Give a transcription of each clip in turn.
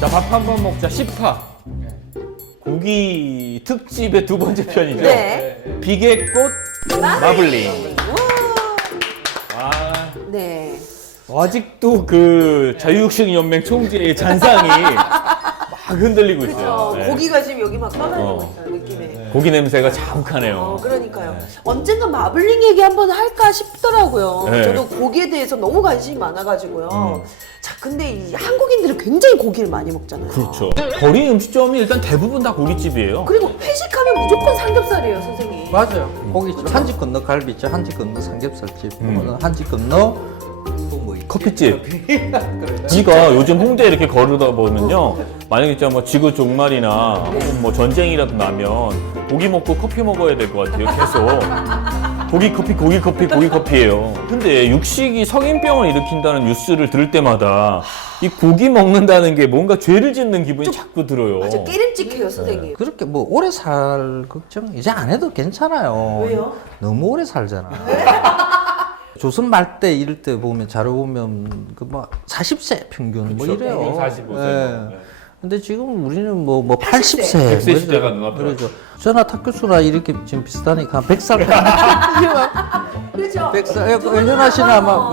자, 밥 한 번 먹자. 10화. 고기 특집의 두 번째 편이죠. 네. 비계꽃 마블링. 아, 네. 아직도 그 자유육식연맹 총재의 잔상이 막 흔들리고 그렇죠. 있어요. 네. 고기가 지금 여기 막 떠다니고 어. 있어요, 느낌에. 고기 냄새가 자욱하네요. 그러니까요. 언젠가 마블링 얘기 한번 할까 싶더라고요. 네. 저도 고기에 대해서 너무 관심이 많아가지고요. 음. 자, 근데 이 한국인들은 굉장히 고기를 많이 먹잖아요. 그렇죠. 거리 음식점이 일단 대부분 다 고깃집이에요. 그리고 회식하면 무조건 삼겹살이에요, 선생님. 맞아요. 고깃집 한 집 건너 갈비집, 한 집 건너 삼겹살집, 한 집 건너 또뭐 커피집. 지가 요즘 홍대 이렇게 거르다 보면요. 만약에 진짜 뭐 지구 종말이나 혹은 뭐 전쟁이라도 나면 고기 먹고 커피 먹어야 될 것 같아요. 계속. 고기 커피, 고기 커피, 고기 커피예요. 근데 육식이 성인병을 일으킨다는 뉴스를 들을 때마다 이 고기 먹는다는 게 뭔가 죄를 짓는 기분이 자꾸 들어요. 아주 깨름직해요, 선생님. 그렇게 뭐 오래 살 걱정 이제 안 해도 괜찮아요. 왜요? 너무 오래 살잖아. 조선 말때 이럴 때 보면 자료 보면 그 뭐 40세 평균 뭐 그렇죠. 이래요. 평균 45세. 네. 근데 지금 우리는 뭐 80세. 80세. 100세 시대가 눈앞에 그러죠. 저나 탁교수나 이렇게 지금 비슷하니까 한 100살. 그렇죠. 100살. 현아 씨는 아마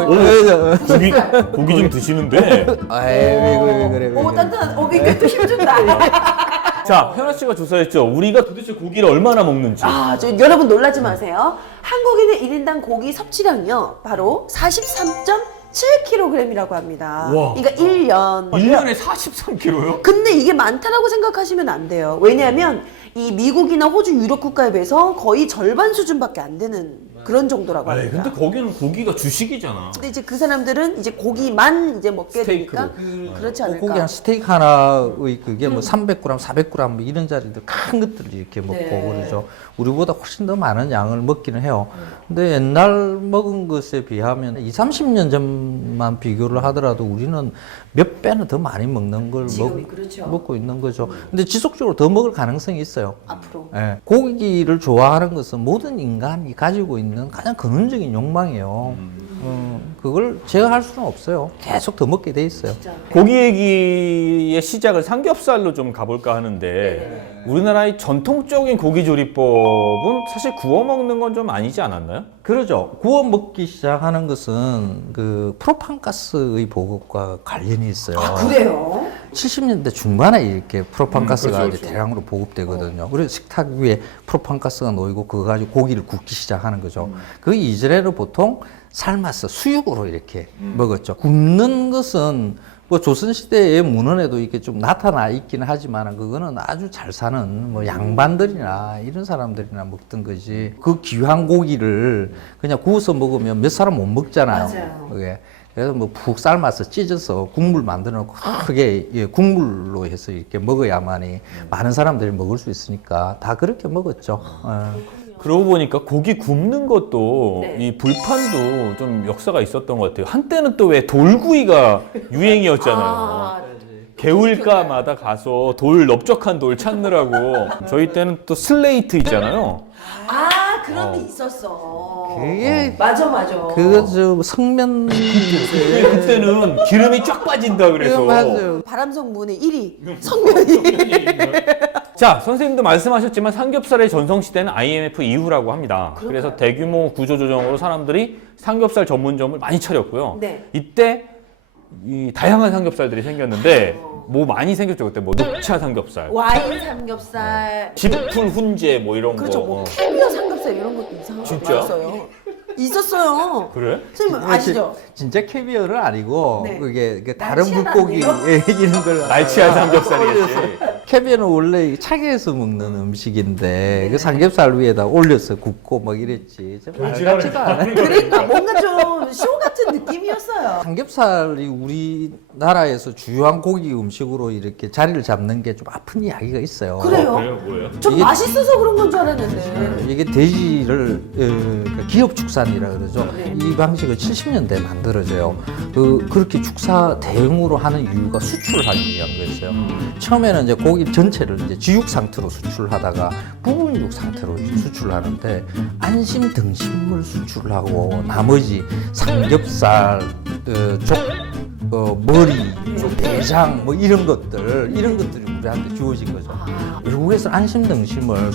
고기 좀 드시는데. 아이 왜 그래. 오, 단단한. 그러니까 또 힘준다. 자, 현아 씨가 조사했죠. 우리가 도대체 고기를 얼마나 먹는지. 아, 여러분 놀라지 마세요. 한국인의 1인당 고기 섭취량이요. 바로 43.7kg이라고 합니다. 와. 그러니까 1년. 1년에 43kg요? 근데 이게 많다라고 생각하시면 안 돼요. 왜냐하면 이 미국이나 호주, 유럽 국가에 비해서 거의 절반 수준밖에 안 되는 그런 정도라고 아니, 합니다. 근데 거기는 고기가 주식이잖아. 근데 이제 그 사람들은 이제 고기만 이제 먹게 되니까 그렇지 않을까. 고기 한 스테이크 하나의 그게 뭐 300g, 400g 뭐 이런 자리들 큰 것들을 이렇게 먹고 네. 그러죠. 우리보다 훨씬 더 많은 양을 먹기는 해요. 근데 옛날 먹은 것에 비하면 20, 30년 전만 비교를 하더라도 우리는 몇 배는 더 많이 먹는 걸 지금이 그렇죠. 먹고 있는 거죠. 근데 지속적으로 더 먹을 가능성이 있어요. 앞으로. 예. 고기를 좋아하는 것은 모든 인간이 가지고 있는 가장 근원적인 욕망이에요. 그걸 제어할 수는 없어요. 계속 더 먹게 돼 있어요. 진짜. 고기 얘기의 시작을 삼겹살로 좀 가볼까 하는데 우리나라의 전통적인 고기 조리법은 사실 구워 먹는 건 좀 아니지 않았나요? 그러죠. 구워 먹기 시작하는 것은 그 프로판가스의 보급과 관련이 있어요. 아, 그래요? 70년대 중반에 이렇게 프로판가스가 그렇죠, 이제 그렇죠. 대량으로 보급되거든요. 그래서 식탁 위에 프로판가스가 놓이고 그거 가지고 고기를 굽기 시작하는 거죠. 그 이전에는 보통 삶아서 수육으로 이렇게 먹었죠. 굽는 것은 뭐 조선시대의 문헌에도 이렇게 좀 나타나 있기는 하지만 그거는 아주 잘 사는 뭐 양반들이나 이런 사람들이나 먹던 거지. 그 귀한 고기를 그냥 구워서 먹으면 몇 사람 못 먹잖아요. 맞아요. 그게. 그래서 뭐 푹 삶아서 찢어서 국물 만들어 놓고 크게 국물로 해서 이렇게 먹어야만이 많은 사람들이 먹을 수 있으니까 다 그렇게 먹었죠. 그러고 보니까 고기 굽는 것도 네. 이 불판도 좀 역사가 있었던 것 같아요. 한때는 또 왜 돌구이가 유행이었잖아요. 아, 개울가마다 가서 돌, 넓적한 돌 찾느라고 저희 때는 또 슬레이트 있잖아요. 그런 게 있었어. 그게 맞아. 그거 저 성면 그때는 기름이 쫙 빠진다 그래서. 맞아요. 바람성분의 1위 성면이. 자, 선생님도 말씀하셨지만 삼겹살의 전성시대는 IMF 이후라고 합니다. 그래서 대규모 구조조정으로 사람들이 삼겹살 전문점을 많이 차렸고요. 네. 이때 이 다양한 삼겹살들이 생겼는데 뭐 많이 생겼죠. 그때 뭐 녹차 삼겹살, 와인 삼겹살. 지풀 훈제 뭐 이런 그렇죠. 거. 뭐 캐비어 삼겹살 이런 것도 이상하게 진짜? 많았어요. 있었어요. 그래? 선생님 아시죠? 진짜 캐비어는 아니고 네. 그게 그 다른 날치알 물고기 아니에요? 이런 걸 날치알 삼겹살이었지. 캐비어는 원래 차게에서 먹는 음식인데 그 삼겹살 위에다 올려서 굽고 막 이랬지. 말 같지가 않아요. 그러니까 뭔가 좀 쇼 같은 느낌이었어요. 삼겹살이 우리나라에서 주요한 고기 음식으로 이렇게 자리를 잡는 게 좀 아픈 이야기가 있어요. 그래요? 그래요? 뭐예요? 좀 이게- 맛있어서 그런 건 줄 알았는데. 이게 돼지를 그러니까 기업 축산이라 그러죠. 네. 이 방식을 70년대에 만들어져요. 그렇게 축사 대응으로 하는 이유가 수출을 하기 위한 거였어요. 처음에는 이제 고기 전체를 이제 지육 상태로 수출하다가 부분육 상태로 수출하는데 안심 등심물 수출을 하고 나머지 삼겹살, 족 머리, 내장 뭐 이런 것들이 우리한테 주어진 거죠. 외국에서 안심등심을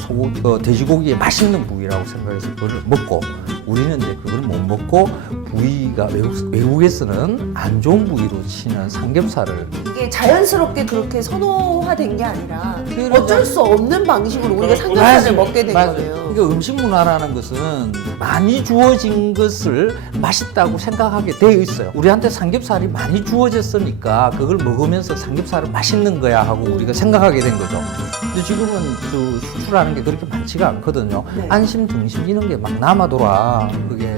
돼지고기의 맛있는 부위라고 생각해서 그걸 먹고 우리는 이제 그걸 못 먹고 부위가 외국에서는 안 좋은 부위로 치는 삼겹살을 이게 자연스럽게 그렇게 선호화된 게 아니라 그러죠. 어쩔 수 없는 방식으로 우리가 그럼- 삼겹살을 먹게 된 맞아요. 거예요. 그러니까 음식 문화라는 것은 많이 주어진 것을 맛있다고 생각하게 되어 있어요. 우리한테 삼겹살이 많이 주어졌으니까 그걸 먹으면서 삼겹살은 맛있는 거야 하고 우리가 생각하게 된 거죠. 근데 지금은 그 수출하는 게 그렇게 많지가 않거든요. 네. 안심, 등심 이런 게 막 남아돌아. 그게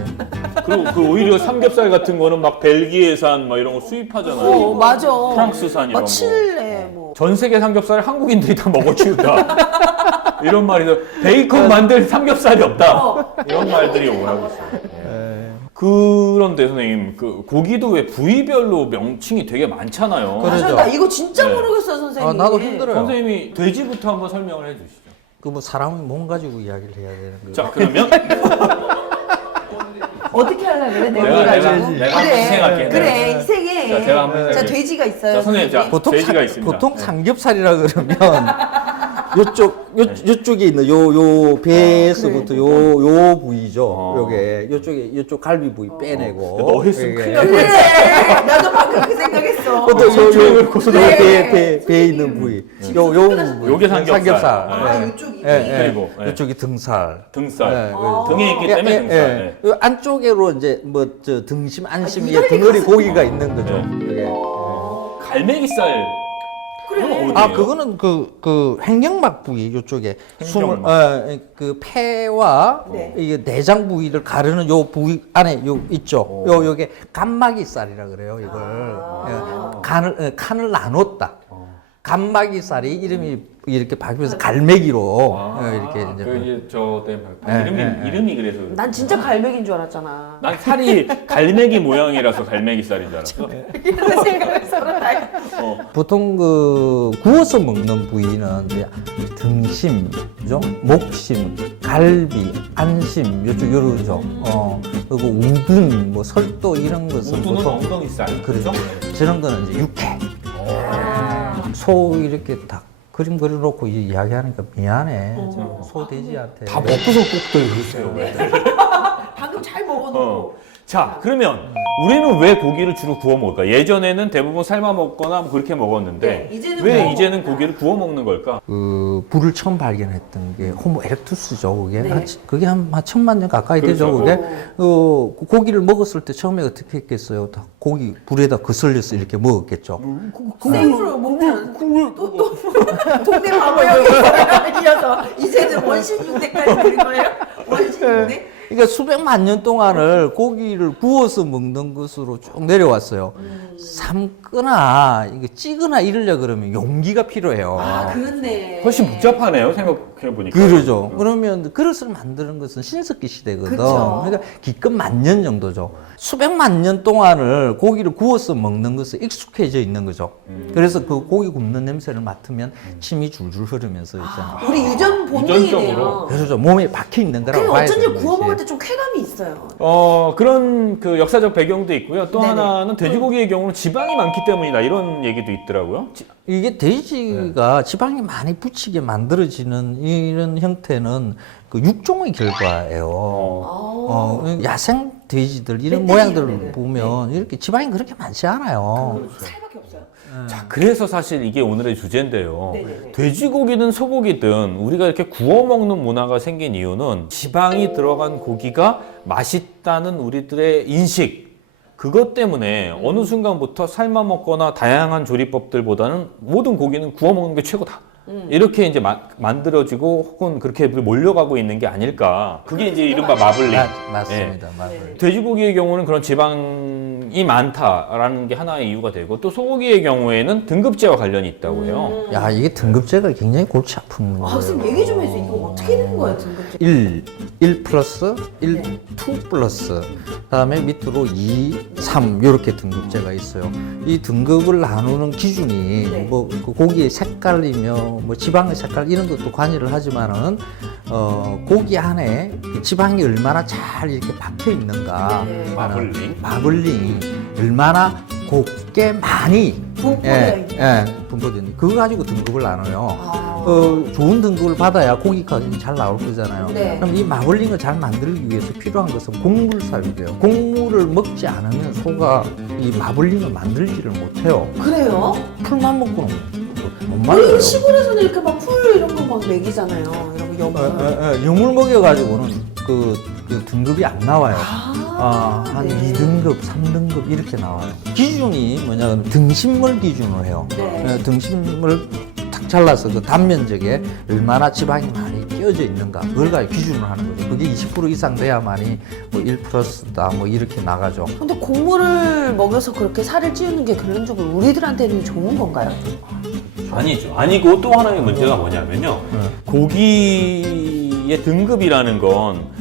그리고 그 오히려 삼겹살 같은 거는 막 벨기에산 막 이런 거 수입하잖아요. 맞아. 프랑스산 이런 거. 칠레 뭐. 전 세계 삼겹살을 한국인들이 다 먹어치운다. 이런 말이죠. 베이컨 만들 삼겹살이 없다. 이런 말들이 오가고 있어요. 그런데 선생님, 그 고기도 왜 부위별로 명칭이 되게 많잖아요. 그래. 맞아, 그러죠. 나 이거 진짜 네. 모르겠어, 선생님. 나도 힘들어요. 선생님이 돼지부터 한번 설명을 해주시죠. 그 뭐 사람이 몸 가지고 이야기를 해야 되는 거예요. 자, 그러면 어떻게 하려고 그래? 내가 한번 희생할게. 그래, 희생해. 자, 제가 한번 자, 희생할게. 돼지가 있어요. 자, 선생님, 자, 돼지가 있습니다. 보통 네. 삼겹살이라 그러면 요쪽에 있는 요 배에서부터 요 부위죠. 요게 요쪽 갈비 부위 빼내고. 너 했으면 이게. 큰일 날 그래, 나도 방금 그 생각했어. 성추행을 고소하게. 배에 있는 부위. 요 부분. 요게 삼겹살. 아, 네. 요쪽이. 그리고, 네. 요쪽이 등살. 등살. 네, 그래서. 등에 있기 때문에 등살. 네. 요 안쪽으로 이제 뭐 저 등심 안심 이걸 이 덩어리 이렇게 고기가 있는 거죠. 네. 이게. 갈매기살. 그건 어디예요? 아, 그거는 그 횡격막 부위 요쪽에 횡격막. 그 폐와 네. 이게 내장 부위를 가르는 요 부위 안에 요 있죠. 요게 간마기살이라 그래요. 이걸 칸을 나눴다. 간마기살이 이름이 이렇게 바뀌면서 갈매기로 이렇게 이제 그 이제 저 때문에 네, 이름이 그래서. 난 진짜 갈매기인 줄 알았잖아. 난 살이 갈매기 모양이라서 갈매기살인 줄 알았어. 이런 생각을 서로 다. 보통 그 구워서 먹는 부위는 이제 등심죠, 목심, 갈비, 안심 요쪽 요러죠. 그리고 우둔, 뭐 설도 이런 것은 우두는 보통 엉덩이살. 그렇죠. 저런 거는 이제 육회. 소 이렇게 딱 그림 그려놓고 이야기하니까 미안해. 소 돼지한테. 다 먹고서 꼭들 그러세요. 방금 잘 먹어놓고. 자, 그러면 우리는 왜 고기를 주로 구워 먹을까? 예전에는 대부분 삶아 먹거나 뭐 그렇게 먹었는데 네, 이제는 왜 구워 이제는 먹는다. 고기를 구워 먹는 걸까? 그 불을 처음 발견했던 게 호모 에렉투스죠. 그게 네. 그게 한 1000만 년 가까이 되죠. 그렇죠. 그게 고기를 먹었을 때 처음에 어떻게 했겠어요? 다 고기 불에다 거슬려서 이렇게 먹었겠죠. 생으로 먹면 또 동네 바보형이 이어서 이제는 원신 흉내까지 부린 거예요? 원신 흉내? 그러니까 수백만 년 동안을 고기를 구워서 먹는 것으로 쭉 내려왔어요. 삶거나 이거 찌거나 이러려 그러면 용기가 필요해요. 아, 그렇네. 훨씬 복잡하네요. 생각해 보니까. 그러죠. 그러면 그릇을 만드는 것은 신석기 시대거든. 그쵸. 그러니까 기껏 10,000년 정도죠. 수백만 년 동안을 고기를 구워서 먹는 것에 익숙해져 있는 거죠. 그래서 그 고기 굽는 냄새를 맡으면 침이 줄줄 흐르면서 있잖아. 우리 유전 본능이네요. 유전적으로. 그래서 몸에 박혀 있는 거라고 그리고 봐야 어쩐지 되는 구워 거지. 먹을 때 좀 쾌감이 있어요. 그런 그 역사적 배경도 있고요. 또 네네. 하나는 돼지고기의 경우는 지방이 많기 때문이다 이런 얘기도 있더라고요. 이게 돼지가 지방이 많이 붙이게 만들어지는 이런 형태는 그 육종의 결과예요. 야생 돼지들 이런 멧돼지 모양들을 형태들. 보면 이렇게 지방이 그렇게 많지 않아요. 살밖에 없어요. 자, 그래서 사실 이게 오늘의 주제인데요. 네네네. 돼지고기든 소고기든 우리가 이렇게 구워 먹는 문화가 생긴 이유는 지방이 들어간 고기가 맛있다는 우리들의 인식. 그것 때문에 어느 순간부터 삶아 먹거나 다양한 조리법들보다는 모든 고기는 구워 먹는 게 최고다. 이렇게 이제 만들어지고 혹은 그렇게 몰려가고 있는 게 아닐까. 그게 이제 이른바 마블링. 맞습니다. 예. 마블링. 돼지고기의 경우는 그런 지방이 많다라는 게 하나의 이유가 되고 또 소고기의 경우에는 등급제와 관련이 있다고 해요. 야, 이게 등급제가 굉장히 골치 아픈 아, 거예요. 선생님 얘기 좀 해주세요. 이거 어떻게 되는 거예요, 등급제? 1 플러스, 2 플러스, 그다음에 밑으로 2, 3 이렇게 등급제가 있어요. 이 등급을 나누는 기준이 네. 뭐 그 고기의 색깔이며 뭐 지방의 색깔 이런 것도 관여를 하지만은 고기 안에 그 지방이 얼마나 잘 이렇게 박혀 있는가, 네. 마블링. 마블링이 얼마나 꽤 많이 분포되어 분포되어 있는 그거 가지고 등급을 나눠요. 아. 좋은 등급을 받아야 고기 가격이 잘 나올 거잖아요. 네. 그럼 이 마블링을 잘 만들기 위해서 필요한 것은 곡물 사육이에요. 곡물을 먹지 않으면 소가 이 마블링을 만들지를 못해요. 그래요? 풀만 먹고는 못 우리 말려요. 시골에서는 이렇게 막 풀 이런 거 막 먹이잖아요. 이런 거 염분. 영물 먹여가지고는 그 등급이 안 나와요. 한 네. 2등급, 3등급 이렇게 나와요. 기준이 뭐냐면 등심물 기준으로 해요. 네. 등심을 탁 잘라서 그 단면적에 얼마나 지방이 많이 끼어져 있는가 그걸 가지고 기준으로 하는 거죠. 그게 20% 이상 돼야만이 뭐 1+다 뭐 이렇게 나가죠. 근데 곡물을 먹여서 그렇게 살을 찌우는 게 근원적으로 우리들한테는 좋은 건가요? 아니죠. 아니고 또 하나의 문제가 뭐냐면요. 고기의 등급이라는 건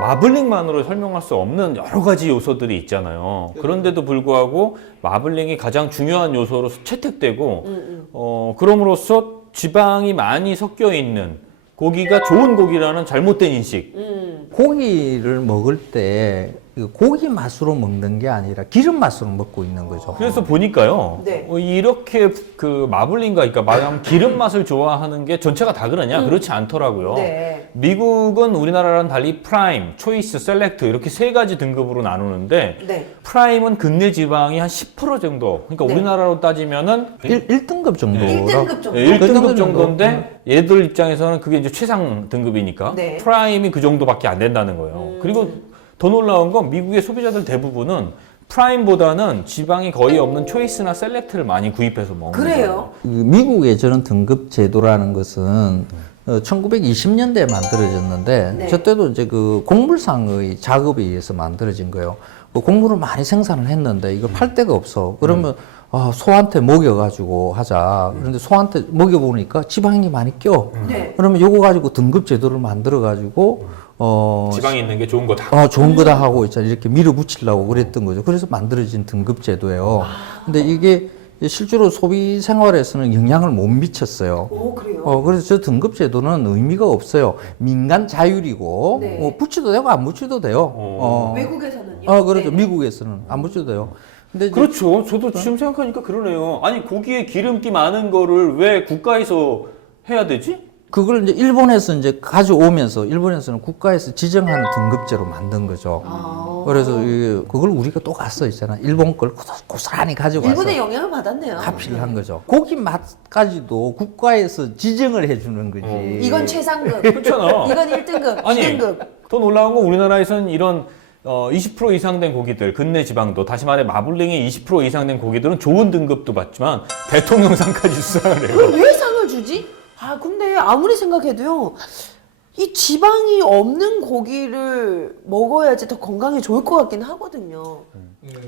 마블링만으로 설명할 수 없는 여러 가지 요소들이 있잖아요. 그런데도 불구하고 마블링이 가장 중요한 요소로 채택되고 그럼으로써 지방이 많이 섞여 있는 고기가 좋은 고기라는 잘못된 인식. 고기를 먹을 때 고기 맛으로 먹는 게 아니라 기름 맛으로 먹고 있는 거죠. 그래서 보니까요. 네. 이렇게 그 마블링가, 그러니까 말하면 기름 맛을 좋아하는 게 전체가 다 그러냐? 그렇지 않더라고요. 네. 미국은 우리나라랑 달리 프라임, 초이스, 셀렉트 이렇게 세 가지 등급으로 나누는데 네. 프라임은 근내 지방이 한 10% 정도. 그러니까 네. 우리나라로 따지면은 1등급 정도로 1등급 정도. 1등급 정도인데 얘들 입장에서는 그게 이제 최상 등급이니까 네. 프라임이 그 정도밖에 안 된다는 거예요. 그리고 더 놀라운 건 미국의 소비자들 대부분은 프라임보다는 지방이 거의 없는 초이스나 셀렉트를 많이 구입해서 먹는 그래요? 미국의 저런 등급 제도라는 것은 1920년대에 만들어졌는데 네. 저때도 이제 그 곡물상의 작업에 의해서 만들어진 거예요. 그 곡물을 많이 생산을 했는데 이걸 팔 데가 없어. 그러면 소한테 먹여가지고 하자. 그런데 소한테 먹여보니까 지방이 많이 껴. 네. 그러면 요거 가지고 등급 제도를 만들어가지고 지방이 있는 게 좋은 거다. 좋은 거다 하고 있잖아요. 이렇게 밀어붙이려고 그랬던 거죠. 그래서 만들어진 등급 제도예요. 근데 이게 실제로 소비 생활에서는 영향을 못 미쳤어요. 오, 그래요? 그래서 저 등급 제도는 의미가 없어요. 민간 자율이고, 네. 뭐 붙여도 되고 안 붙여도 돼요. 외국에서는요? 그렇죠. 네. 미국에서는 안 붙여도 돼요. 근데 이제 그렇죠. 저도 지금 생각하니까 그러네요. 아니 고기에 기름기 많은 거를 왜 국가에서 해야 되지? 그걸 이제 일본에서 이제 가져오면서 일본에서는 국가에서 지정하는 등급제로 만든 거죠. 그래서 그걸 우리가 또 갔어 있잖아. 일본 걸 고스란히 가져가서 일본의 영향을 받았네요. 합의를 한 거죠. 고기 맛까지도 국가에서 지정을 해주는 거지. 이건 최상급. 그렇잖아. 이건 1등급, 아니 2등급. 더 놀라운 건 우리나라에서는 이런 20% 이상 된 고기들, 근내 지방도, 다시 말해 마블링이 20% 이상 된 고기들은 좋은 등급도 받지만 대통령상까지 수상을 해요. 그럼 왜 상을 주지? 근데 아무리 생각해도요, 이 지방이 없는 고기를 먹어야지 더 건강에 좋을 것 같긴 하거든요.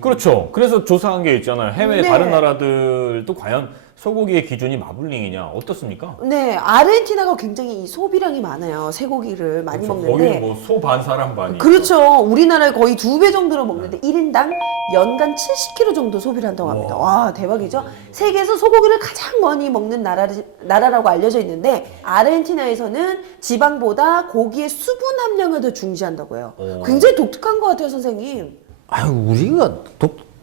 그렇죠. 그래서 조사한 게 있잖아요. 해외 네. 다른 나라들도 과연 소고기의 기준이 마블링이냐 어떻습니까? 네, 아르헨티나가 굉장히 이 소비량이 많아요. 쇠고기를 많이 먹는데. 거기는 뭐 소 반 사람 반이. 그렇죠. 우리나라의 거의 2배 정도로 먹는데 1인당 연간 70kg 정도 소비를 한다고 합니다. 와, 대박이죠? 세계에서 소고기를 가장 많이 먹는 나라라고 알려져 있는데 아르헨티나에서는 지방보다 고기의 수분 함량을 더 중시한다고 해요. 굉장히 독특한 것 같아요, 선생님. 우리가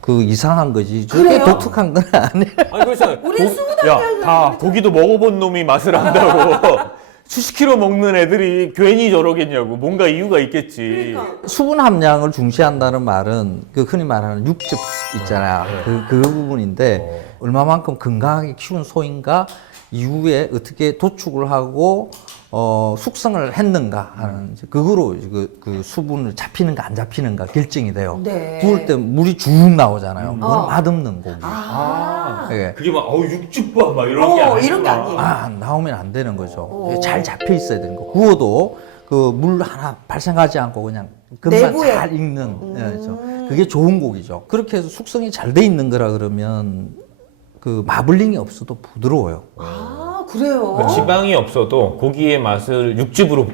이상한 거지. 저게 그래요? 독특한 건 아니에요. 아니 그래서 우린 수분함량을 다 고기도 먹어본 놈이 맛을 안다고 수십 킬로 먹는 애들이 괜히 저러겠냐고 뭔가 이유가 있겠지. 그러니까. 수분 함량을 중시한다는 말은 그 흔히 말하는 육즙 있잖아요. 그 부분인데 얼마만큼 건강하게 키운 소인가 이후에 어떻게 도축을 하고 숙성을 했는가 하는 이제 그거로 그 수분을 잡히는가 안 잡히는가 결정이 돼요. 네. 구울 때 물이 쭉 나오잖아요. 그건 맛없는 고기. 예. 그게 막 육즙밥 막 이런 게 아니구나. 이런 게 아니에요. 나오면 안 되는 거죠. 이게 잘 잡혀 있어야 되는 거. 구워도 그 물 하나 발생하지 않고 그냥 금만 내부에. 잘 익는. 그렇죠. 그게 좋은 고기죠. 그렇게 해서 숙성이 잘 돼 있는 거라 그러면 그 마블링이 없어도 부드러워요. 그래요? 그러니까 지방이 없어도 고기의 맛을 육즙으로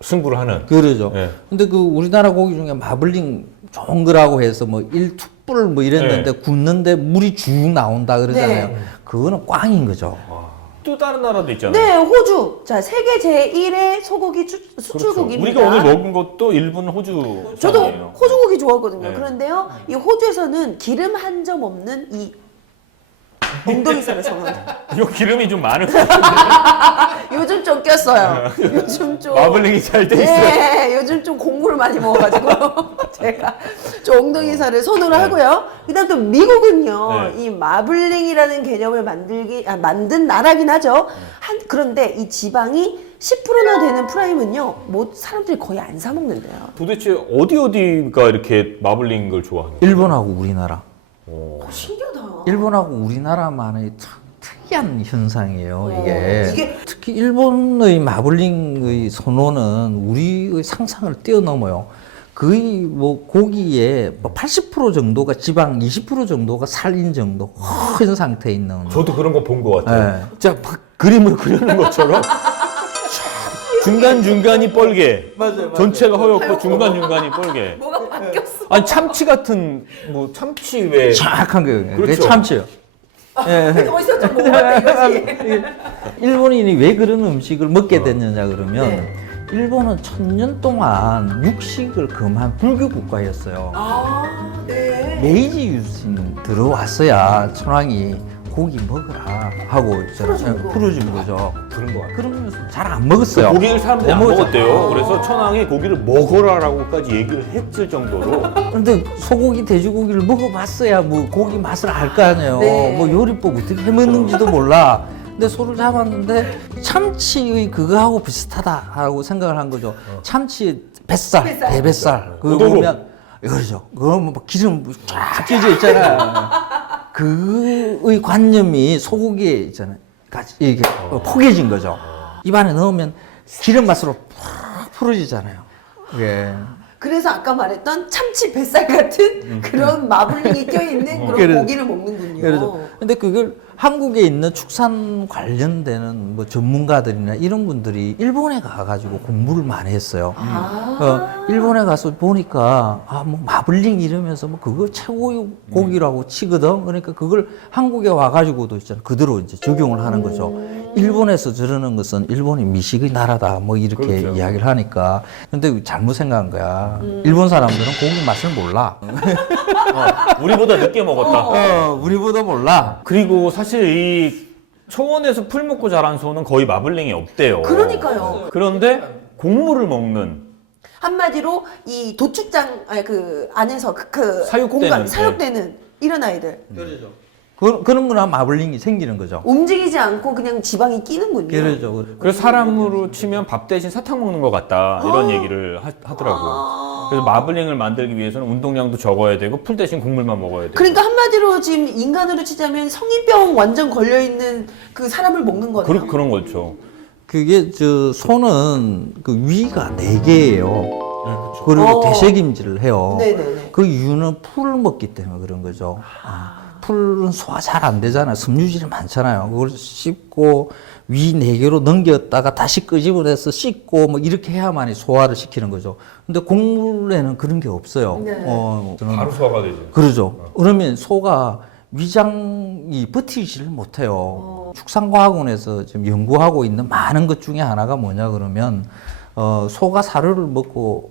승부를 하는. 그러죠. 네. 근데 그 우리나라 고기 중에 마블링 좋은 거라고 해서 뭐 1툭불 뭐 이랬는데 굽는데 물이 쭉 나온다 그러잖아요. 네. 그거는 꽝인 거죠. 또 다른 나라도 있잖아요. 네, 호주. 자, 세계 제1의 소고기 수출국입니다. 우리가 오늘 먹은 것도 일본 호주. 저도 산이에요. 호주고기 좋아하거든요. 네. 그런데요, 이 호주에서는 기름 한 점 없는 이 엉덩이살을 선호합니다. 이거 기름이 좀 많은 것 같은데. 요즘 좀 꼈어요. 요즘 좀. 마블링이 잘 돼 있어요. 네, 요즘 좀 곡물을 많이 먹어가지고 제가 좀 엉덩이살을 선호를 네. 하고요. 그다음 또 미국은요, 네. 이 마블링이라는 개념을 만든 나라긴 하죠. 그런데 이 지방이 10%나 되는 프라임은요, 뭐 사람들이 거의 안 사 먹는데요. 도대체 어디가 이렇게 마블링 걸 좋아하는 거예요? 일본하고 우리나라. 신기하다. 일본하고 우리나라만의 특이한 현상이에요, 이게. 이게- 특히 일본의 마블링의 선호는 우리의 상상을 뛰어넘어요. 거의 뭐 고기의 뭐 80% 정도가 지방, 20% 정도가 살인 정도 허연 상태에 있는. 저도 그런 거 본 것 같아요. 네. 진짜 막 그림을 그리는 것처럼 중간중간이 뻘게. 맞아요. 전체가 허옇고 중간중간이 뻘게. 뭐가 바뀌었어? 아니 참치 같은 뭐 참치 왜 정확한 거예요. 그게 그렇죠. 참치요. 예. 어디서 좀 먹었다 이거지. 일본인이 왜 그런 음식을 먹게 됐느냐 그러면 네. 일본은 1000년 동안 육식을 금한 불교 국가였어요. 아, 네. 메이지 유신 들어왔어야 천황이 고기 먹으라 하고 풀어준 거. 풀어준 거죠. 그런 거 같아요. 그러면서 잘 안 먹었어요. 고기를 사람들이 안 못 먹었죠. 먹었대요. 그래서 천황이 고기를 먹어라라고까지 얘기를 했을 정도로 근데 소고기, 돼지고기를 먹어봤어야 뭐 고기 맛을 알 거 아니에요. 네. 뭐 요리법 어떻게 해먹는지도 몰라. 근데 소를 잡았는데 참치의 그거하고 비슷하다라고 생각을 한 거죠. 참치 뱃살, 뱃살. 대뱃살. 그거 오도로. 보면 이거죠. 그거 뭐 기름 쫙 찢어 있잖아요. 그의 관념이 소고기에 있잖아요. 같이 이렇게 포개진 거죠. 입안에 넣으면 기름 맛으로 팍 풀어지잖아요. 예. 그래서 아까 말했던 참치 뱃살 같은 그런 마블링이 껴있는 그런 그래. 고기를 먹는군요. 그래서 근데 그걸 한국에 있는 축산 관련되는 뭐 전문가들이나 이런 분들이 일본에 가가지고 공부를 많이 했어요. 일본에 가서 보니까 뭐 마블링 이러면서 뭐 그거 최고의 고기라고 치거든. 그러니까 그걸 한국에 와가지고도 있잖아 그대로 이제 적용을 하는 거죠. 일본에서 저러는 것은 일본이 미식의 나라다 뭐 이렇게 그렇죠. 이야기를 하니까 근데 잘못 생각한 거야. 일본 사람들은 고기 맛을 몰라. 우리보다 늦게 먹었다. 우리보다 몰라. 그리고 사실 이 초원에서 풀 먹고 자란 소는 거의 마블링이 없대요. 그러니까요. 그런데 곡물을 먹는 한마디로 이 도축장 그 안에서 그 사육되는, 공간 네. 사육되는 이런 아이들 그런 거나 마블링이 생기는 거죠. 움직이지 않고 그냥 지방이 끼는군요. 그러죠. 그래서 사람으로 치면 밥 대신 사탕 먹는 것 같다 이런 얘기를 하더라고요. 그래서 마블링을 만들기 위해서는 운동량도 적어야 되고 풀 대신 곡물만 먹어야 돼요. 그러니까 한마디로 지금 인간으로 치자면 성인병 완전 걸려 있는 그 사람을 먹는 거네요. 그런 거죠. 그게 저 소는 그 위가 4개예요. 그리고 대책임질을 해요. 네네네. 그 이유는 풀을 먹기 때문에 그런 거죠. 풀은 소화 잘 안 되잖아요. 섬유질이 많잖아요. 그걸 씹고 위 4개로 넘겼다가 다시 끄집어내서 씻고 뭐 이렇게 해야만이 소화를 시키는 거죠. 근데 곡물에는 그런 게 없어요. 네. 저는 바로 소화가 되죠. 그러죠. 그러면 소가 위장이 버티지를 못해요. 축산과학원에서 지금 연구하고 있는 많은 것 중에 하나가 뭐냐 그러면 소가 사료를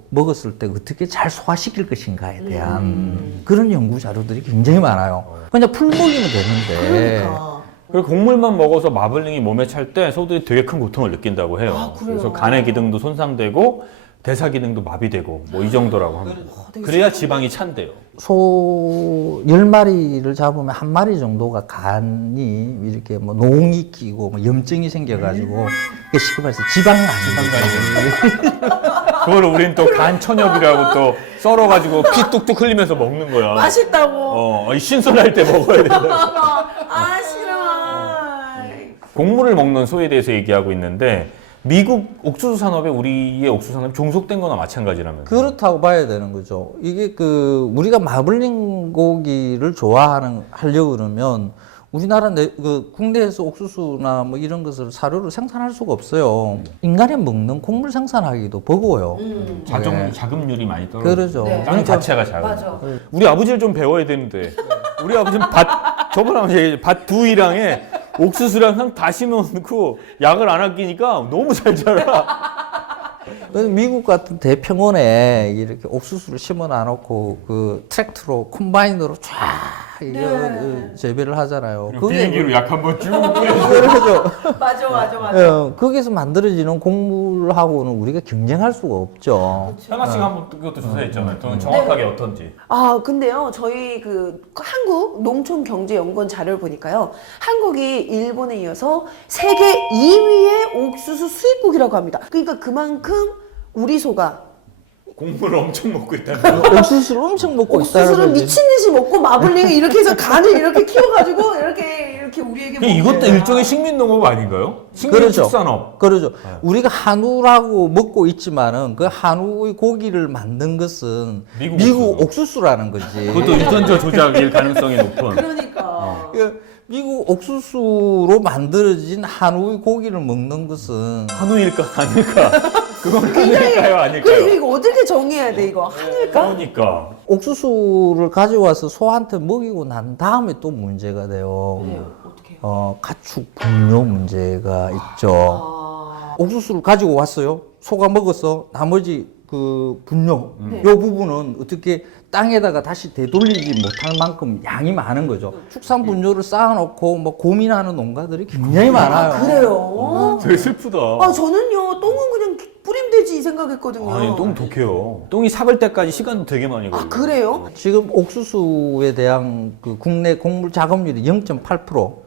먹었을 때 어떻게 잘 소화시킬 것인가에 대한 그런 연구 자료들이 굉장히 많아요. 그냥 풀 먹이면 되는데. 그러니까. 그리고 곡물만 먹어서 마블링이 몸에 찰 때 소들이 되게 큰 고통을 느낀다고 해요. 아, 그래요? 그래서 간의 기능도 손상되고 대사 기능도 마비되고 뭐 이 정도라고 합니다. 그래야 지방이 찬대요. 소 10마리를 잡으면 한 마리 정도가 간이 이렇게 뭐 농이 끼고 뭐 염증이 생겨가지고 이게 쉽게 말해서 지방간이 그거를 우린 또 간 천엽이라고 또 썰어가지고 피 뚝뚝 흘리면서 먹는 거야. 맛있다고. 신선할 때 먹어야 된다. 아 싫어. 곡물을 먹는 소에 대해서 얘기하고 있는데 미국 옥수수 산업에 우리의 옥수수 산업이 종속된 거나 마찬가지라면서요. 그렇다고 봐야 되는 거죠. 이게 그 우리가 마블링 고기를 하려고 그러면 우리나라 그 국내에서 옥수수나 뭐 이런 것을 사료로 생산할 수가 없어요. 인간이 먹는 곡물 생산하기도 버거워요. 자급률이 많이 떨어져. 그러죠. 네. 땅 자체가 작아. 맞아. 우리 아버지를 좀 배워야 되는데 우리 아버지는 저번에 밭 2일항에 옥수수랑 한 다 심어놓고 약을 안 아끼니까 너무 잘 자라. 그래서 미국 같은 대평원에 이렇게 옥수수를 심어 놔놓고 그 트랙터로 콤바인으로 쫙 이거 재배를 하잖아요. 비행기로 약 한번 쭉 뿌려주고. 그렇죠. 맞아. 거기서 만들어지는 곡물하고는 우리가 경쟁할 수가 없죠. 현아 씨가 한번 그것도 조사했잖아요. 더 정확하게 어떤지. 아, 근데요, 저희 그 한국 농촌경제연구원 자료를 보니까요, 한국이 일본에 이어서 세계 2위의 옥수수 수입국이라고 합니다. 그러니까 그만큼 우리 소가 곡물을 엄청 먹고 있다는. 옥수수를 엄청 먹고 있다는 옥수수를 거지. 미친 듯이 먹고 마블링을 이렇게 해서 간을 이렇게 키워가지고 이렇게 우리에게 먹는 이것도 거예요. 일종의 식민농업 아닌가요? 식민축산업. 그렇죠. 우리가 한우라고 먹고 있지만은 그 한우의 고기를 만든 것은 미국 미국 옥수수라는 거지. 그것도 유전자 조작일 가능성이 높은. 그러니까. 미국 옥수수로 만들어진 한우의 고기를 먹는 것은 한우일까 아닐까? 그건 한우일까요 아닐까요? 그래, 이거 어떻게 정해야 돼, 이거? 한일까? 그러니까. 옥수수를 가져와서 소한테 먹이고 난 다음에 또 문제가 돼요. 네, 어떻게 해요? 가축 분뇨 문제가 있죠. 아, 옥수수를 가지고 왔어요. 소가 먹었어. 나머지 그 분뇨 네. 요 부분은 어떻게 땅에다가 다시 되돌리지 못할 만큼 양이 많은 거죠. 축산 분뇨를 쌓아놓고 뭐 고민하는 농가들이 굉장히 많아요. 그래요? 되게 슬프다. 아, 저는요, 똥은 그냥 뿌리면 되지 이 생각했거든요. 아니, 똥 독해요. 똥이 삭을 때까지 시간도 되게 많이 걸려요. 아, 그래요? 지금 옥수수에 대한 그 국내 곡물 작업률이 0.8%.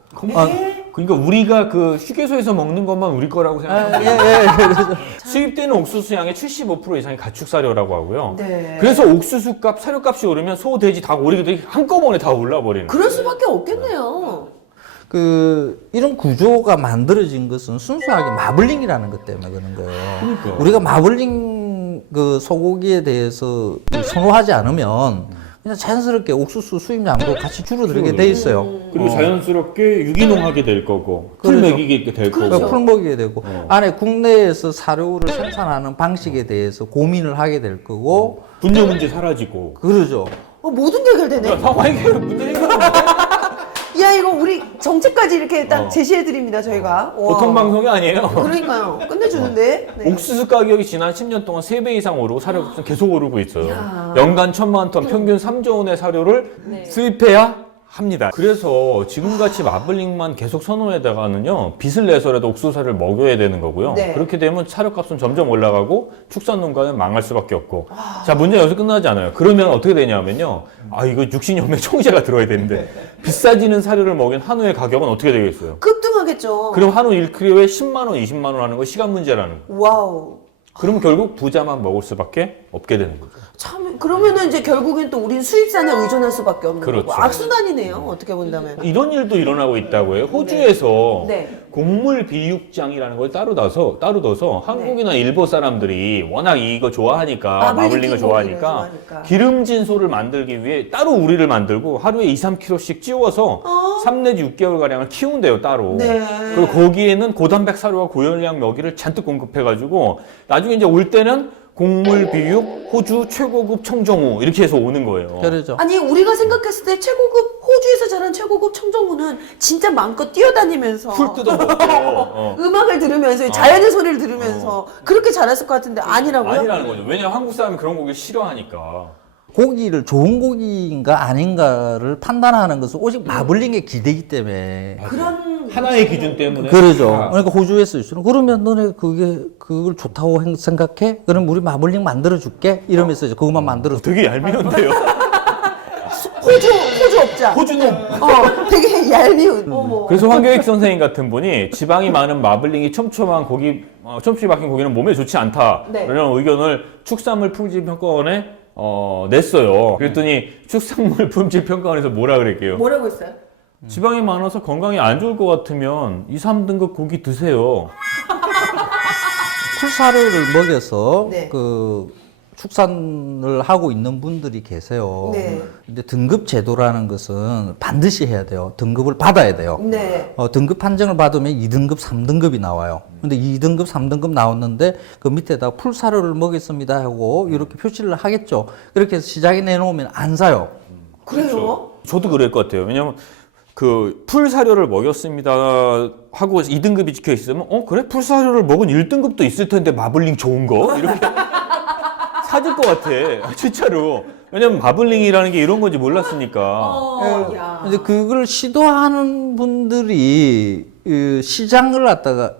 그러니까 우리가 그 휴게소에서 먹는 것만 우리 거라고 생각하면 수입되는 옥수수 양의 75% 이상이 가축사료라고 하고요. 네. 그래서 옥수수값, 사료값이 오르면 소, 돼지, 닭, 오리들이 한꺼번에 다 올라버리는 거예요. 그럴 수밖에 없겠네요. 이런 구조가 만들어진 것은 순수하게 마블링이라는 것 때문에 그런 거예요. 그러니까. 우리가 마블링 그 소고기에 대해서 선호하지 않으면 그냥 자연스럽게 옥수수 수입량도 같이 줄어들게 돼 있어요. 그리고 자연스럽게 유기농하게 될 거고 풀 그렇죠. 먹이게 될 그렇죠. 거고. 풀 먹이게 되고 안에 국내에서 사료를 생산하는 방식에 대해서 고민을 하게 될 거고 분뇨 문제 사라지고. 그러죠. 모든 게 해결되네. 상황 해결 문제 해결. 야, 이거 우리 정책까지 이렇게 딱 제시해드립니다, 저희가. 와. 보통 방송이 아니에요. 그러니까요. 끝내주는데. 네. 옥수수 가격이 지난 10년 동안 3배 이상 오르고 사료값은 계속 오르고 있어요. 야. 연간 1,000만 톤, 평균 3조 원의 사료를 수입해야 합니다. 그래서 지금같이 마블링만 계속 선호에다가는요, 빚을 내서라도 옥수수를 먹여야 되는 거고요. 네. 그렇게 되면 사료값은 점점 올라가고 축산농가는 망할 수밖에 없고. 자, 문제 여기서 끝나지 않아요. 그러면 어떻게 되냐면요, 이거 육신연맹 총재가 들어야 되는데 비싸지는 사료를 먹인 한우의 가격은 어떻게 되겠어요? 급등하겠죠. 그럼 한우 1kg에 10만 원, 20만 원 하는 거 시간 문제라는 거. 와우. 그러면 결국 부자만 먹을 수밖에 없게 되는 거죠. 참, 그러면은 이제 결국엔 또 우린 수입산에 의존할 수밖에 없는 그렇죠. 거고. 악순환이네요, 어떻게 본다면. 이런 일도 일어나고 있다고 해요. 호주에서 네. 곡물 비육장이라는 걸 따로 둬서 한국이나 일본 사람들이 워낙 이거 좋아하니까 마블링을 좋아하니까 기름진 소를 만들기 위해 따로 우리를 만들고 하루에 2, 3kg씩 찌워서 3 내지 6개월 가량을 키운대요, 따로. 네. 그리고 거기에는 고단백 사료와 고열량 먹이를 잔뜩 공급해가지고 나중에 이제 올 때는 곡물 비육 호주 최고급 청정우 이렇게 해서 오는 거예요. 그러죠. 아니, 우리가 생각했을 때 최고급, 호주에서 자란 최고급 청정우는 진짜 마음껏 뛰어다니면서. 풀 뜯어먹고. 음악을 들으면서, 자연의 소리를 들으면서. 그렇게 자랐을 것 같은데, 아니라고요? 아니라는 거죠. 왜냐면 한국 사람이 그런 고기를 싫어하니까. 고기를 좋은 고기인가 아닌가를 판단하는 것은 오직 마블링에 기대기 때문에 그런. 하나의 기준 때문에. 그러죠. 아, 그러니까 호주에서 있으면 그러면 너네 그걸 좋다고 생각해? 그럼 우리 마블링 만들어 줄게. 이러면서 이제 그것만 만들어. 되게 얄미운데요. 호주 업자. 호주놈. 되게 얄미운. 어머. 그래서 황교익 선생님 같은 분이 지방이 많은 마블링이 촘촘한 고기, 촘촘히 박힌 고기는 몸에 좋지 않다. 네. 이런 의견을 축산물 품질 평가원에 냈어요. 그랬더니 축산물 품질 평가원에서 뭐라 그랬게요? 뭐라고 했어요? 지방이 많아서 건강에 안 좋을 것 같으면 2, 3등급 고기 드세요. 풀사료를 먹여서 네. 그 축산을 하고 있는 분들이 계세요. 네. 근데 등급 제도라는 것은 반드시 해야 돼요. 등급을 받아야 돼요. 네. 등급 판정을 받으면 2등급, 3등급이 나와요. 근데 2등급, 3등급 나왔는데 그 밑에다 풀사료를 먹였습니다 하고 이렇게 표시를 하겠죠. 그렇게 해서 시장에 내놓으면 안 사요. 그래요? 저도 그럴 것 같아요. 왜냐면 그 풀 사료를 먹였습니다 하고 2등급이 찍혀 있으면 그래? 풀 사료를 먹은 1등급도 있을 텐데 마블링 좋은 거? 이렇게 사줄 것 같아. 진짜로. 왜냐면 마블링이라는 게 이런 건지 몰랐으니까. 야. 이제 그걸 시도하는 분들이 시장을 갖다가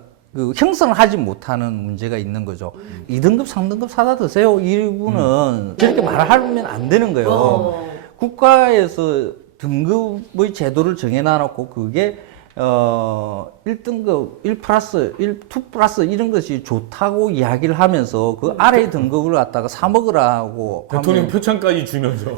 형성을 하지 못하는 문제가 있는 거죠. 2등급, 3등급 사다 드세요. 이분은 저렇게 말하면 안 되는 거예요. 국가에서 등급의 제도를 정해놔놓고 그게 1등급, 1 플러스, 2 플러스 이런 것이 좋다고 이야기를 하면서 그 아래 등급을 갖다가 사 먹으라고 대통령 하면 표창까지 주면서.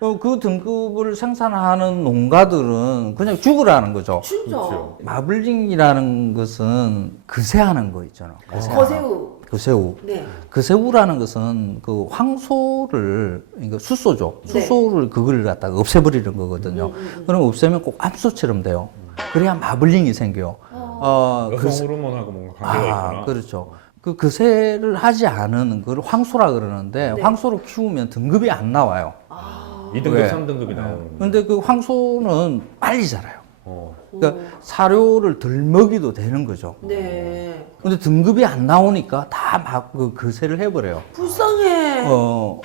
그 등급을 생산하는 농가들은 그냥 죽으라는 거죠. 진짜. 그렇죠. 마블링이라는 것은 그새하는 거 있잖아. 거새우. 그새우. 네. 그새우라는 것은 그 황소를, 그러니까 숫소죠. 네. 숫소를 그걸 갖다가 없애버리는 거거든요. 그럼 없애면 꼭 암소처럼 돼요. 그래야 마블링이 생겨요. 여성 호르몬하고 뭔가 관계가 있구나. 그렇죠. 그 그새를 하지 않은 그걸 황소라 그러는데 네. 황소를 키우면 등급이 안 나와요. 2등급, 왜? 3등급이 나오는. 근데 그 황소는 빨리 자라요. 그러니까 사료를 덜 먹이도 되는 거죠. 네. 근데 등급이 안 나오니까 다 막 그 그새를 해버려요. 불쌍해. 어,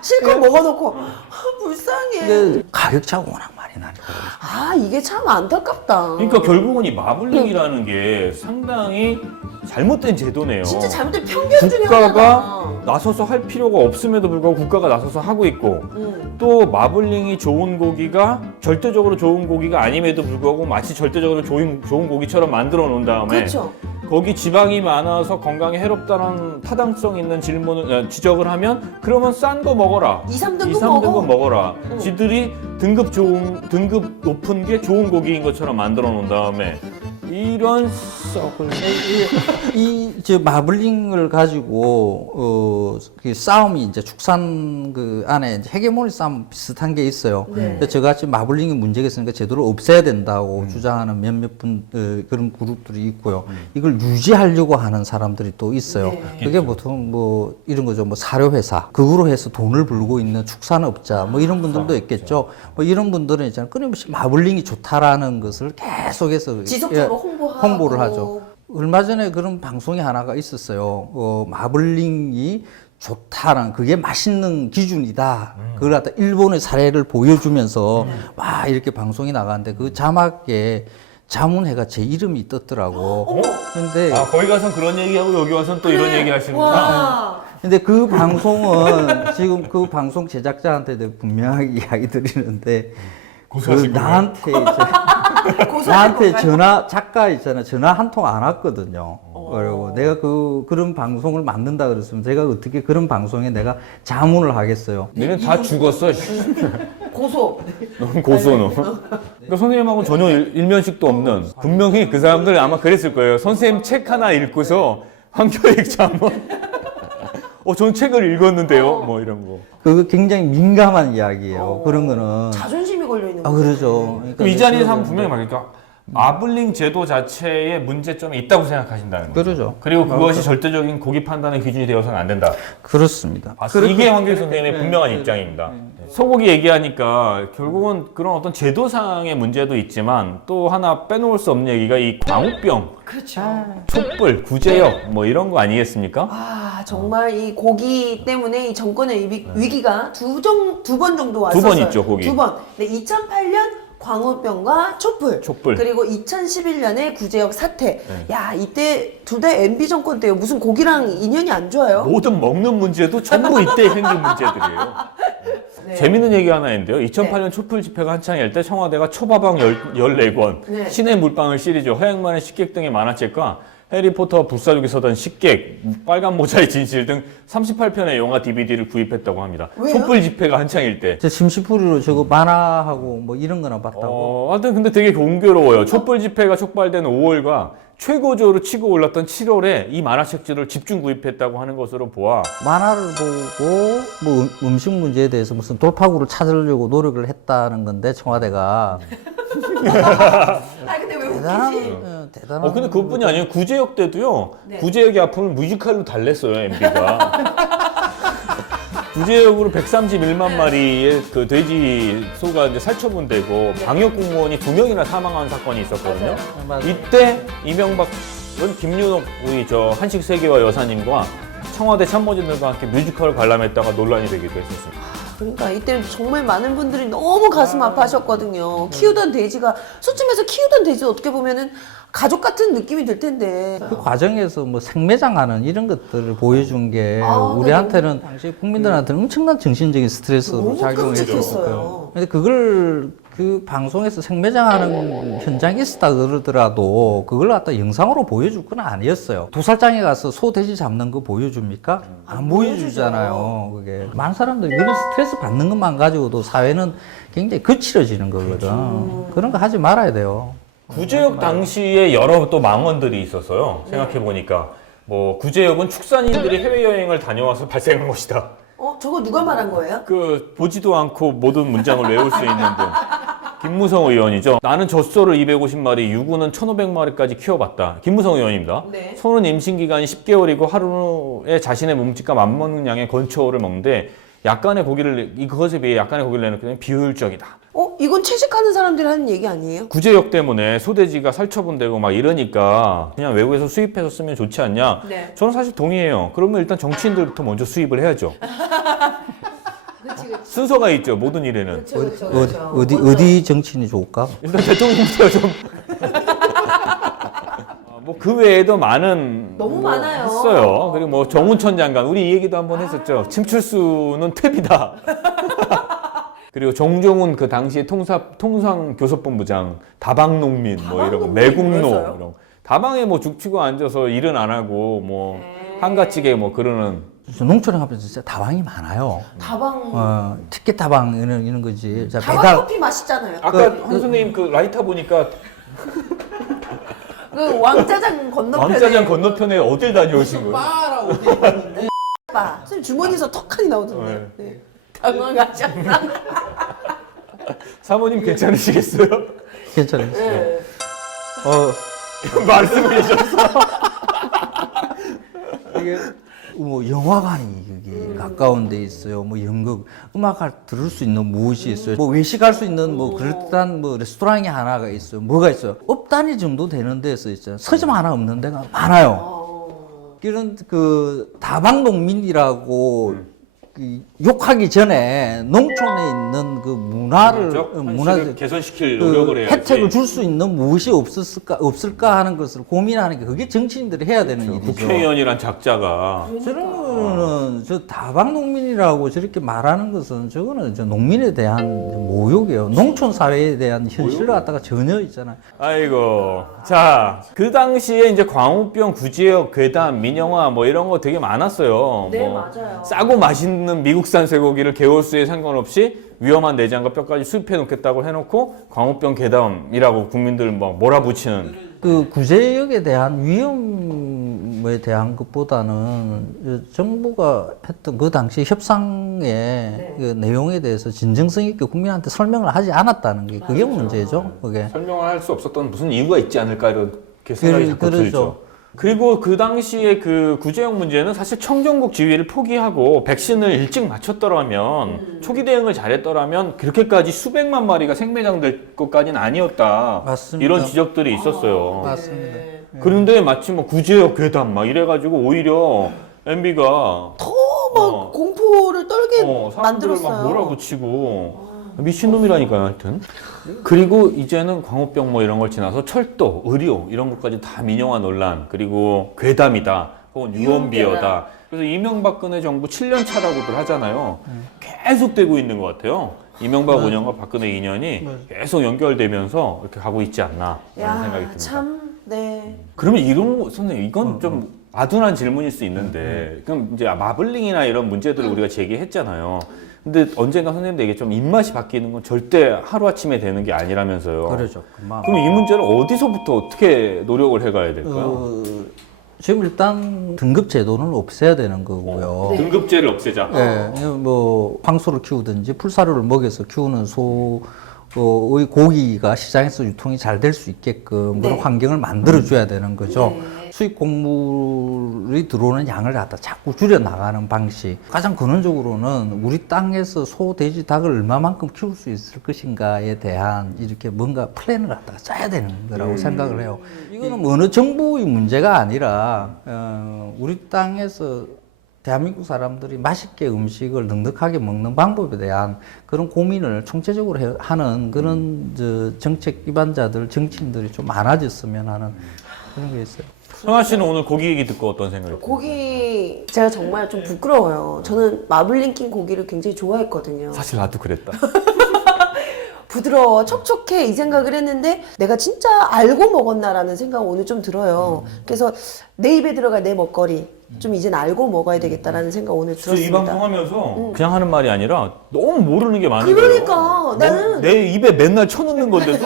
실컷 먹어놓고 불쌍해. 근데 가격차가 워낙 많이 나니까. 이게 참 안타깝다. 그러니까 결국은 이 마블링이라는 게 상당히 잘못된 제도네요. 진짜 잘못된 편견 중에 국가가 하나다. 나서서 할 필요가 없음에도 불구하고 국가가 나서서 하고 있고 또 마블링이 좋은 고기가 절대적으로 좋은 고기가 아님에도 불구하고 마치 절대적으로 좋은 고기처럼 만들어 놓은 다음에 그렇죠. 거기 지방이 많아서 건강에 해롭다는 타당성 있는 지적을 하면 그러면 싼 거 먹어라. 2, 3등급 2, 3등급 먹어. 먹어라. 지들이 등급 높은 게 좋은 고기인 것처럼 만들어 놓은 다음에 이런 썩을 저 마블링을 가지고 그 싸움이 이제 축산 그 안에 이제 헤게모니 싸움 비슷한 게 있어요. 네. 근데 저같이 마블링이 문제가 있으니까 제대로 없애야 된다고 주장하는 몇몇 분 그런 그룹들이 있고요. 이걸 유지하려고 하는 사람들이 또 있어요. 네. 그게 보통 뭐 이런 거죠. 뭐 사료 회사 그거로 해서 돈을 벌고 있는 축산업자 뭐 이런 분들도 있겠죠. 뭐 이런 분들은 있잖아요. 끊임없이 마블링이 좋다라는 것을 계속해서 지속적으로 홍보를 하죠. 얼마 전에 그런 방송이 하나가 있었어요. 마블링이 좋다라는 그게 맛있는 기준이다. 그걸 갖다 일본의 사례를 보여주면서 와 이렇게 방송이 나가는데 그 자막에 자문회가 제 이름이 떴더라고. 근데 거기 가선 그런 얘기하고 여기 와선 또 이런 얘기 하시는구나. 와. 근데 그 방송은 지금 그 방송 제작자한테 내가 분명하게 이야기 드리는데 그 나한테 이제 나한테 작가 있잖아 전화 한 통 안 왔거든요. 그리고 내가 그런 방송을 만든다 그랬으면 제가 어떻게 그런 방송에 내가 자문을 하겠어요. 너는 다 죽었어. 고소. 넌 고소 너. 그러니까 선생님하고 전혀 일면식도 없는 분명히 그 사람들 아마 그랬을 거예요. 선생님 책 하나 읽고서 황교익 자문. 전 책을 읽었는데요. 뭐 이런 거. 그거 굉장히 민감한 이야기예요. 그런 거는. 자존심이 걸려 있는 거죠. 그러죠. 그러니까 그럼 이 자리에서 한번 분명히 말하니까 마블링 제도 자체에 문제점이 있다고 생각하신다는 거죠. 그러죠. 그리고 그것이 절대적인 고기 판단의 기준이 되어서는 안 된다. 그렇습니다. 이게 황교익 선생님의 분명한 입장입니다. 소고기 얘기하니까 결국은 그런 어떤 제도상의 문제도 있지만 또 하나 빼놓을 수 없는 얘기가 이 광우병, 그렇죠. 촛불, 구제역 뭐 이런 거 아니겠습니까? 정말 이 고기 때문에 이 정권의 위기가 두 번 정도 왔었어요. 두 번 있죠, 고기. 2번. 네, 2008년 광우병과 촛불. 그리고 2011년에 구제역 사태. 야, 이때 둘 다 MB 정권 때요. 무슨 고기랑 인연이 안 좋아요? 모든 먹는 문제도 전부 이때 생긴 문제들이에요. 네. 재밌는 얘기 하나 있는데요. 2008년 촛불 집회가 한창일 때 청와대가 초밥왕 14권, 네. 신의 물방울 시리즈, 허행만의 식객 등의 만화책과 해리포터 불사조기 서던 식객, 빨간 모자의 진실 등 38편의 영화 DVD를 구입했다고 합니다. 왜요? 촛불 집회가 한창일 때. 저 심시풀이로 저거 만화하고 뭐 이런 거나 봤다고. 하여튼 근데 되게 공교로워요. 촛불 집회가 촉발된 5월과 최고조로 치고 올랐던 7월에 이 만화책들을 집중 구입했다고 하는 것으로 보아 만화를 보고 뭐 음식 문제에 대해서 무슨 돌파구를 찾으려고 노력을 했다는 건데 청와대가 근데 왜 대단한 웃기지? 대단한. 근데 그것뿐이 아니에요. 구제역 때도요. 네. 구제역의 아픔을 뮤지컬로 달랬어요, MB가. 구제역으로 131만 마리의 그 돼지 소가 이제 살처분되고 방역 공무원이 2명이나 사망한 사건이 있었거든요. 맞아요. 이때 이명박은 김윤옥 우리 저 한식 세계와 여사님과 청와대 참모진들과 함께 뮤지컬을 관람했다가 논란이 되기도 했었습니다. 그러니까 이때 정말 많은 분들이 너무 가슴 아파하셨거든요. 키우던 돼지가 소쯤에서 키우던 돼지 어떻게 보면은 가족 같은 느낌이 들 텐데. 그 과정에서 뭐 생매장하는 이런 것들을 보여준 게 아, 우리한테는 당시 국민들한테는 엄청난 정신적인 스트레스로 너무 작용했었어요. 끔찍했어요. 근데 그걸 그 방송에서 생매장하는 현장에 있었다 그러더라도 그걸 갖다 영상으로 보여줄 건 아니었어요. 도살장에 가서 소 돼지 잡는 거 보여줍니까? 안 보여주잖아요. 그게 많은 사람들이 이런 스트레스 받는 것만 가지고도 사회는 굉장히 거칠어지는 거거든. 그런 거 하지 말아야 돼요. 구제역 당시에 여러 또 망언들이 있었어요. 생각해 보니까 뭐 구제역은 축산인들이 해외여행을 다녀와서 발생한 것이다. 저거 누가 말한 거예요? 그 보지도 않고 모든 문장을 외울 수 있는 분. 김무성 의원이죠. 나는 젖소를 250마리, 유구는 1,500마리까지 키워봤다. 김무성 의원입니다. 네. 소는 임신 기간이 10개월이고 하루에 자신의 몸집과 맞먹는 양의 건초를 먹는데 약간의 고기를 그것에 비해 약간의 고기를 내놓기 때문에 비효율적이다. 이건 채식하는 사람들이 하는 얘기 아니에요? 구제역 때문에 소돼지가 살처분되고 막 이러니까 그냥 외국에서 수입해서 쓰면 좋지 않냐? 네. 저는 사실 동의해요. 그러면 일단 정치인들부터 먼저 수입을 해야죠. 그렇지, 그렇지. 순서가 있죠, 모든 일에는. 어디 정치인이 좋을까? 일단 대통령부터 좀. 뭐 그 외에도 많은 너무 뭐 많아요. 했어요. 그리고 뭐 정운천 장관 우리 이 얘기도 한번 했었죠. 침출수는 퇴비다. 그리고 정종훈 그 당시에 통상교섭본부장 다방농민 뭐 이런 거 매국노 뭐였어요? 이런 거. 다방에 뭐 죽치고 앉아서 일은 안 하고 뭐 한가지게 뭐 그러는. 농촌에 가면 진짜 다방이 많아요. 다방. 티켓 다방 이런 거지. 자, 다방 배달 커피 맛있잖아요. 아까 한 선생님 그 라이터 보니까 그 왕짜장 건너편에. 왕짜장 건너편에 어딜 다녀오신 거예요? 바라고 돼 있는데. 빠. 선생님 주머니에서 턱하니 나오던데. 네. 당황하셨나? 사모님 괜찮으시겠어요? 괜찮아요. 네. 말씀을 해주셔서. 이게 뭐 영화관이 여기 가까운 데 있어요. 뭐 연극, 음악을 들을 수 있는 무엇이 있어요. 뭐 외식할 수 있는 뭐 그럴듯한 뭐 레스토랑이 하나가 있어요. 뭐가 있어요? 업 단위 정도 되는 데서 있잖아요. 서점 하나 없는 데가 많아요. 이런 그 다방 농민이라고 그 욕하기 전에 농촌에 있는 그 문화를 개선시킬 그 노력을 해야지. 혜택을 줄 수 있는 무엇이 없을까 하는 것을 고민하는 게 그게 정치인들이 해야 되는 일이죠. 국회의원이란 작자가 저런 거는 저 다방 농민이라고 저렇게 말하는 것은 저거는 저 농민에 대한 모욕이에요. 농촌 사회에 대한 현실을 갖다가 전혀 있잖아요. 아이고. 자, 그 당시에 이제 광우병, 구제역, 괴담, 민영화 뭐 이런 거 되게 많았어요. 네, 뭐 맞아요. 싸고 맛있는 미국산 쇠고기를 개월수에 상관없이 위험한 내장과 뼈까지 수입해 놓겠다고 해놓고 광우병, 괴담이라고 국민들 막 몰아붙이는. 그 구제역에 대한 위험에 대한 것보다는 정부가 했던 그 당시 협상의 그 내용에 대해서 진정성 있게 국민한테 설명을 하지 않았다는 게 그게 문제죠. 그게. 설명을 할 수 없었던 무슨 이유가 있지 않을까 이렇게 생각이 자꾸 그러죠. 들죠. 그리고 그 당시에 그 구제역 문제는 사실 청정국 지위를 포기하고 백신을 일찍 맞췄더라면 초기 대응을 잘했더라면 그렇게까지 수백만 마리가 생매장될 것까지는 아니었다. 맞습니다. 이런 지적들이 있었어요. 맞습니다. 그런데 마치 뭐 구제역 괴담 막 이래가지고 오히려 MB가 더 막 공포를 떨게 사람들을 만들었어요. 막 몰아붙이고 미친놈이라니까요, 하여튼. 그리고 이제는 광우병 뭐 이런 걸 지나서 철도, 의료 이런 것까지 다 민영화 논란, 그리고 괴담이다, 혹은 유언비어다. 그래서 이명박근혜 정부 7년 차라고들 하잖아요. 계속 되고 있는 것 같아요. 이명박 5년과 박근혜 2년이 계속 연결되면서 이렇게 가고 있지 않나 라는 생각이 듭니다. 참, 네. 그러면 이런 거, 선생님, 이건 좀 아둔한 질문일 수 있는데, 그럼 이제 마블링이나 이런 문제들을 우리가 제기했잖아요. 근데 언젠가 선생님도 이게 좀 입맛이 바뀌는 건 절대 하루아침에 되는 게 아니라면서요. 그러죠. 그럼 이 문제를 어디서부터 어떻게 노력을 해가야 될까요? 지금 일단 등급 제도는 없애야 되는 거고요. 등급제를 없애자. 뭐 황소를 키우든지 풀사료를 먹여서 키우는 소 의 고기가 시장에서 유통이 잘 될 수 있게끔 그런 네. 환경을 만들어줘야 되는 거죠. 네. 수입 곡물이 들어오는 양을 갖다 자꾸 줄여 나가는 방식. 가장 근원적으로는 우리 땅에서 소, 돼지, 닭을 얼마만큼 키울 수 있을 것인가에 대한 이렇게 뭔가 플랜을 갖다가 짜야 되는 거라고 생각을 해요. 이거는 뭐 어느 정부의 문제가 아니라 우리 땅에서 대한민국 사람들이 맛있게 음식을 넉넉하게 먹는 방법에 대한 그런 고민을 총체적으로 하는 그런 정책 기반자들, 정치인들이 좀 많아졌으면 하는 그런 게 있어요. 성아 씨는 오늘 고기 얘기 듣고 어떤 생각이 들어요? 고기 제가 정말 좀 부끄러워요. 저는 마블링킨 고기를 굉장히 좋아했거든요. 사실 나도 그랬다. 부드러워, 촉촉해 이 생각을 했는데 내가 진짜 알고 먹었나라는 생각 오늘 좀 들어요. 그래서 내 입에 들어갈 내 먹거리 좀 이젠 알고 먹어야 되겠다라는 생각 오늘 진짜 이 들었습니다. 방송하면서 그냥 하는 말이 아니라 너무 모르는 게 많은 그러니까, 거예요. 나는- 내 입에 맨날 쳐놓는 건데도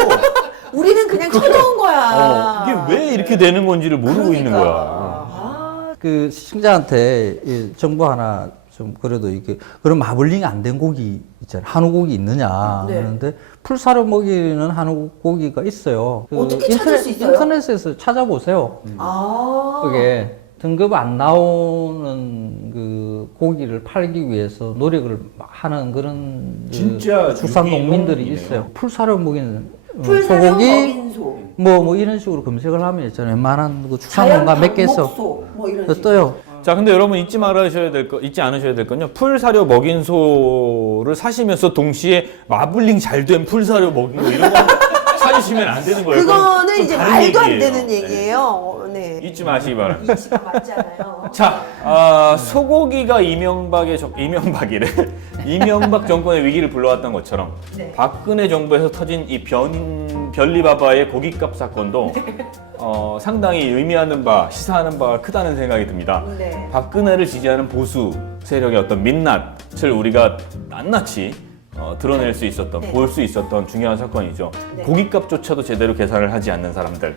우리는 그냥 쳐놓은 거야. 이게 왜 이렇게 되는 건지를 모르고 있는 거야. 아, 그 시청자한테 이 정보 하나 좀 그래도 이게 그런 마블링이 안 된 고기 있잖아요. 한우 고기 있느냐. 네. 그런데 풀사료 먹이는 한우 고기가 있어요. 어떻게 찾을 수 있어요? 인터넷에서 찾아보세요. 아. 그게 등급 안 나오는 그 고기를 팔기 위해서 노력을 하는 그런 그 진짜 축산 농민들이 유기농이네요. 있어요. 풀사료 먹이는 풀사료 소고기 먹인 소. 뭐 이런 식으로 검색을 하면 있잖아요. 웬만한 그 축산농가 몇 개서 목소 뭐 이런 식으로. 떠요. 자, 근데 여러분 잊지 않으셔야 될 건요. 풀사료 먹인 소를 사시면서 동시에 마블링 잘 된 풀사료 먹인 거 이런 거 사주시면 안 되는 거예요. 그거는 그건 좀 이제 다른 말도 안 얘기예요. 되는 네. 얘기예요. 네. 잊지 마시기 바랍니다. 이치가 맞잖아요. 자, 소고기가 이명박이래. 이명박 정권의 위기를 불러왔던 것처럼 네. 박근혜 정부에서 터진 이 별리바바의 고깃값 사건도 상당히 의미하는 시사하는 바가 크다는 생각이 듭니다. 네. 박근혜를 지지하는 보수 세력의 어떤 민낯을 우리가 낱낱이 드러낼 수 있었던, 네. 볼 수 있었던 중요한 사건이죠. 네. 고깃값조차도 제대로 계산을 하지 않는 사람들.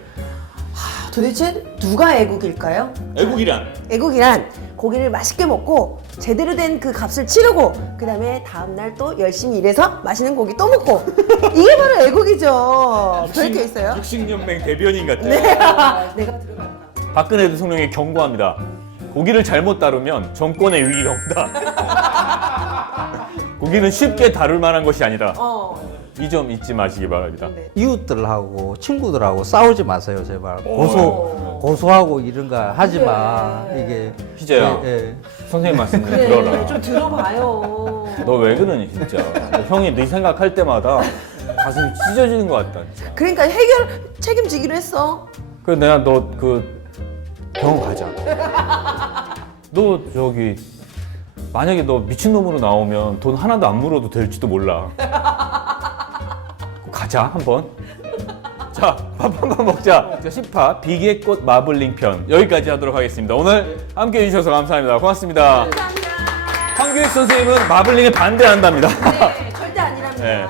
도대체 누가 애국일까요? 애국이란 애국이란 고기를 맛있게 먹고 제대로 된 그 값을 치르고 그 다음에 다음날 또 열심히 일해서 맛있는 고기 또 먹고 이게 바로 애국이죠. 별게 있어요? 육식연맹 대변인 같아요. 네. 내가 들어간다. 박근혜 대통령이 경고합니다. 고기를 잘못 다루면 정권의 위기가 온다. 고기는 쉽게 다룰 만한 것이 아니다. 이 점 잊지 마시기 바랍니다. 네. 이웃들하고 친구들하고 싸우지 마세요, 제발. 오. 고소하고 이런 거 하지 마. 이게 희재야. 예. 선생님 말씀 좀 그래, 들어라. 좀 들어봐요. 너 왜 그러니 진짜. 형이 네 생각할 때마다 가슴이 찢어지는 것 같다 진짜. 그러니까 책임지기로 했어. 그래 내가 너 병원 가자. 너 만약에 너 미친놈으로 나오면 돈 하나도 안 물어도 될지도 몰라. 가자 한번. 자, 밥 한 번 먹자. 10화 비계꽃 마블링 편 여기까지 하도록 하겠습니다. 오늘 함께 해주셔서 감사합니다. 고맙습니다. 감사합니다. 황교익 선생님은 마블링에 반대한답니다. 네, 절대 아니랍니다. 네.